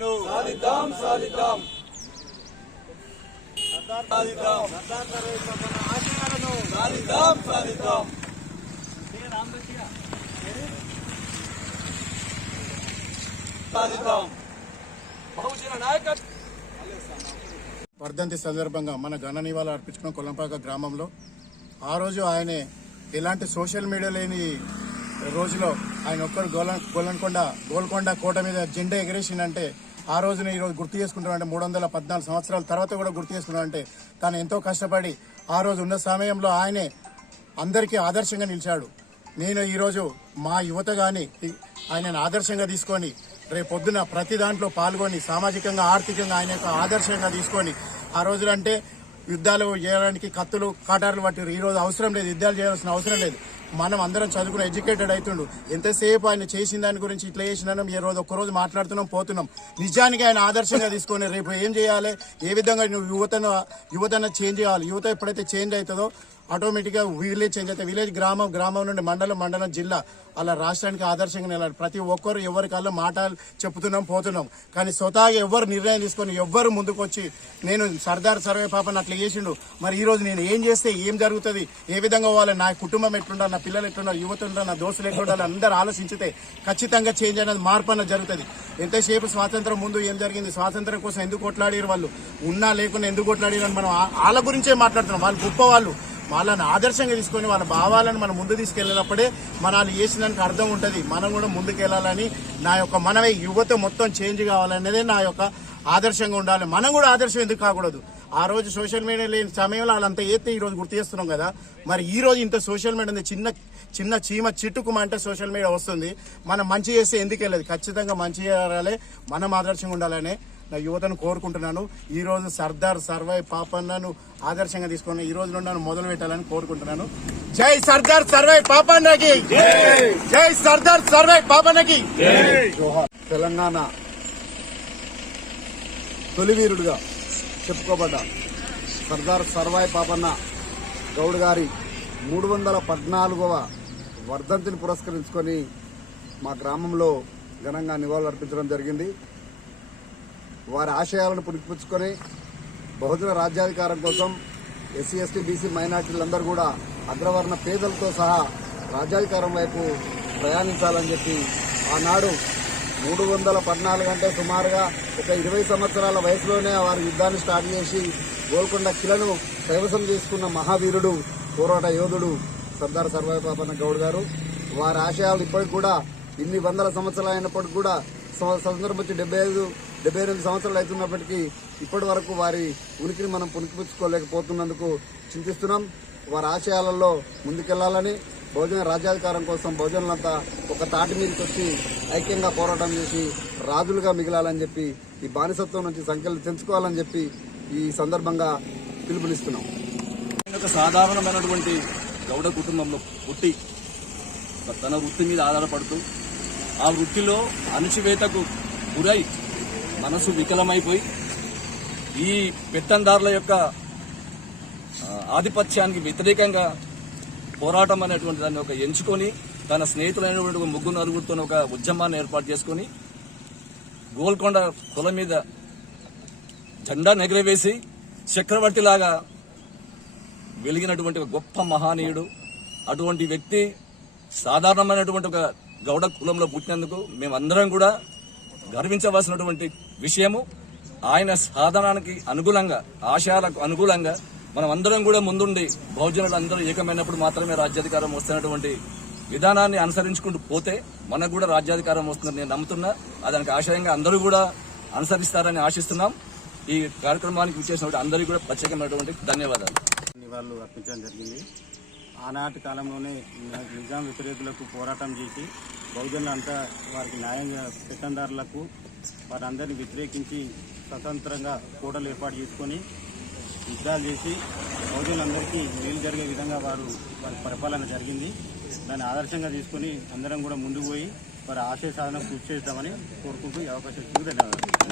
ఆశయాలను సాధిద్దాం సాధిద్దాం. సాధిద్దాం. సర్దార్ గౌడన ఆశయాలను సాధిద్దాం సాధిద్దాం. సాధిద్దాం. బహుజన నాయకత్వం. వర్ధంతి సందర్భంగా మన ఘన నివాళులు అర్పించుకున్న కొల్లంపాక గ్రామంలో ఆ రోజు ఆయనే ఎలాంటి సోషల్ మీడియా లేని రోజులో ఆయన ఒక్కరు గోల గోలన్కొండ గోల్కొండ కోట మీద జెండా ఎగరేసిందంటే ఆ రోజున ఈరోజు గుర్తు చేసుకుంటామంటే మూడు వందల పద్నాలుగు సంవత్సరాల తర్వాత కూడా గుర్తు చేసుకున్నామంటే తాను ఎంతో కష్టపడి ఆ రోజు ఉన్న సమయంలో ఆయనే అందరికీ ఆదర్శంగా నిలిచాడు. నేను ఈరోజు మా యువత కానీ ఆయనను ఆదర్శంగా తీసుకొని రేపు పొద్దున ప్రతి దాంట్లో పాల్గొని సామాజికంగా ఆర్థికంగా ఆయన యొక్క ఆదర్శంగా తీసుకొని ఆ రోజులంటే యుద్ధాలు చేయడానికి కత్తులు కాటార్లు పట్టారు ఈ రోజు అవసరం లేదు. యుద్ధాలు చేయాల్సిన అవసరం లేదు. మనం అందరం చదువుకుని ఎడ్యుకేటెడ్ అవుతుండు ఎంతసేపు ఆయన చేసిన దాని గురించి ఇట్లా చేసినాం ఈ రోజు ఒక్కరోజు మాట్లాడుతున్నాం పోతున్నాం. నిజానికి ఆయన ఆదర్శంగా తీసుకొని రేపు ఏం చేయాలి? ఏ విధంగా నువ్వు యువతను యువతను చేంజ్ చేయాలి? యువత ఎప్పుడైతే చేంజ్ అవుతుందో ఆటోమేటిక్గా విలేజ్ చేంజ్ అవుతాయి. విలేజ్ గ్రామం గ్రామం నుండి మండలం మండలం జిల్లా అలా రాష్ట్రానికి ఆదర్శంగా నిలబడి ప్రతి ఒక్కరు ఎవరికల్లా మాటలు చెప్తున్నాం పోతున్నాం. కానీ స్వతహాగా ఎవరు నిర్ణయం తీసుకొని ఎవ్వరు ముందుకొచ్చి నేను సర్దార్ సర్వే పాపని అట్లా చేసిండు. మరి ఈ రోజు నేను ఏం చేస్తే ఏం జరుగుతుంది? ఏ విధంగా పోవాలి నా కుటుంబం ఎట్లుండాలి నా పిల్లలు ఎట్లున్నారు యువత ఉండాలి నా దోస్తులు ఎట్లుండాలి అందరూ ఆలోచించితే ఖచ్చితంగా చేంజ్ అనేది మార్పు అన్న జరుగుతుంది. ఎంతసేపు స్వాతంత్రం ముందు ఏం జరిగింది? స్వాతంత్రం కోసం ఎందుకు కొట్లాడారు వాళ్ళు? ఉన్నా లేకున్నా ఎందుకు కొట్లాడారు అని మనం వాళ్ళ గురించే మాట్లాడుతున్నాం. వాళ్ళు గొప్ప వాళ్ళు. వాళ్ళని ఆదర్శంగా తీసుకొని వాళ్ళ భావాలను మనం ముందు తీసుకెళ్ళినప్పుడే మన వాళ్ళు చేసినానికి అర్థం ఉంటుంది. మనం కూడా ముందుకెళ్ళాలని నా యొక్క మనమే యువత మొత్తం చేంజ్ కావాలనేదే నా యొక్క ఆదర్శంగా ఉండాలి. మనం కూడా ఆదర్శం ఎందుకు కాకూడదు? ఆ రోజు సోషల్ మీడియా లేని సమయంలో వాళ్ళంతా ఎత్తే ఈ రోజు గుర్తు చేస్తున్నాం కదా. మరి ఈ రోజు ఇంత సోషల్ మీడియా ఉంది చిన్న చిన్న చీమ చిట్టుకుమంటే సోషల్ మీడియా వస్తుంది. మనం మంచి చేస్తే ఎందుకు వెళ్ళదు? ఖచ్చితంగా మంచి చేయాలి మనం ఆదర్శంగా ఉండాలనే నా యువతను కోరుకుంటున్నాను. ఈ రోజు సర్దార్ సర్వై పాపన్నను ఆదర్శంగా తీసుకొని ఈ రోజు నుండి నన్ను మొదలు పెట్టాలని కోరుకుంటున్నాను. జై సర్దార్ సర్వై పాపన్నకి! జై సర్దార్ సర్వై పాపన్నకి! తెలంగాణ తొలివీరుడుగా చెప్పుకోబడ్డ సర్దార్ సర్వాయి పాపన్న గౌడ్ గారి మూడు వందల పద్నాలుగవ వర్ధంతిని పురస్కరించుకొని మా గ్రామంలో ఘనంగా నివాళులు అర్పించడం జరిగింది. వారి ఆశయాలను పురిపుచ్చుకొని బహుజన రాజ్యాధికారం కోసం ఎస్సీ ఎస్టీ బీసీ మైనార్టీలందరూ కూడా అగ్రవర్ణ పేదలతో సహా రాజ్యాధికారం వైపు ప్రయాణించాలని చెప్పి ఆనాడు మూడు వందల పద్నాలుగు అంటే సుమారుగా ఒక ఇరవై సంవత్సరాల వయసులోనే వారి యుద్ధాన్ని స్టార్ట్ చేసి గోల్కొండ కిలను కైవసం చేసుకున్న మహావీరుడు పోరాట యోధుడు సర్దార్ సర్వాయి పాపన్న గౌడ్ గారు. వారి ఆశయాలు ఇప్పటికి కూడా ఇన్ని వందల సంవత్సరాలు అయినప్పటికి కూడా స్వ- స్వతంత్రం వచ్చి డెబ్బై ఐదు డెబ్బై ఎనిమిది సంవత్సరాలు అవుతున్నప్పటికీ ఇప్పటి వరకు వారి ఉనికిని మనం పునికిపుచ్చుకోలేకపోతున్నందుకు చింతిస్తున్నాం. వారి ఆశయాలలో ముందుకెళ్ళాలని బహుజన రాజ్యాధికారం కోసం బహుజనులంతా ఒక తాటి మీదకి వచ్చి ఐక్యంగా పోరాటం చేసి రాజులుగా మిగిలాలని చెప్పి ఈ బానిసత్వం నుంచి సంఖ్యలు తెంచుకోవాలని చెప్పి ఈ సందర్భంగా పిలుపునిస్తున్నాం. ఒక సాధారణమైనటువంటి గౌడ కుటుంబంలో పుట్టి తన వృత్తి మీద ఆధారపడుతూ ఆ వృత్తిలో అణచివేతకు గురై మనసు వికలమైపోయి ఈ పెత్తందారుల యొక్క ఆధిపత్యానికి వ్యతిరేకంగా పోరాటం అనేటువంటి దాన్ని ఒక ఎంచుకొని తన స్నేహితులైనటువంటి ఒక ముగ్గురు నలుగురితో ఒక ఉద్యమాన్ని ఏర్పాటు చేసుకొని గోల్కొండ కుల మీద జెండా నెగరవేసి చక్రవర్తిలాగా వెలిగినటువంటి ఒక గొప్ప మహానీయుడు. అటువంటి వ్యక్తి సాధారణమైనటువంటి ఒక గౌడ కులంలో పుట్టినందుకు మేమందరం కూడా గర్వించవలసినటువంటి విషయము ఆయన సాధనానికి అనుగుణంగా ఆశయాలకు అనుగుణంగా మనం అందరం కూడా ముందుండి బహుజనులు అందరూ ఏకమైనప్పుడు మాత్రమే రాజ్యాధికారం వస్తున్నటువంటి విధానాన్ని అనుసరించుకుంటూ పోతే మనకు కూడా రాజ్యాధికారం వస్తుందని నేను నమ్ముతున్నా. ఆ దానికి ఆశయంగా అందరూ కూడా అనుసరిస్తారని ఆశిస్తున్నాం. ఈ కార్యక్రమానికి విచ్చేసినటువంటి అందరికీ కూడా ప్రత్యేకమైనటువంటి ధన్యవాదాలు. నివాళులు అర్పించడం జరిగింది. ఆనాటి కాలంలోనే నిజాం వ్యతిరేకులకు పోరాటం చేసి బహుజనులు అంతా వారికి న్యాయంగా పెత్తందారులకు వారందరినీ వ్యతిరేకించి స్వతంత్రంగా కూడలు ఏర్పాటు చేసుకొని యుద్ధాలు చేసి బహుజనులందరికీ మేలు జరిగే విధంగా వారు వారి పరిపాలన జరిగింది. దాన్ని ఆదర్శంగా తీసుకొని అందరం కూడా ముందుకు పోయి వారి ఆశయ సాధన కృషి చేద్దామని కోరుకుంటూ ఈ అవకాశం ధన్యవాదాలు.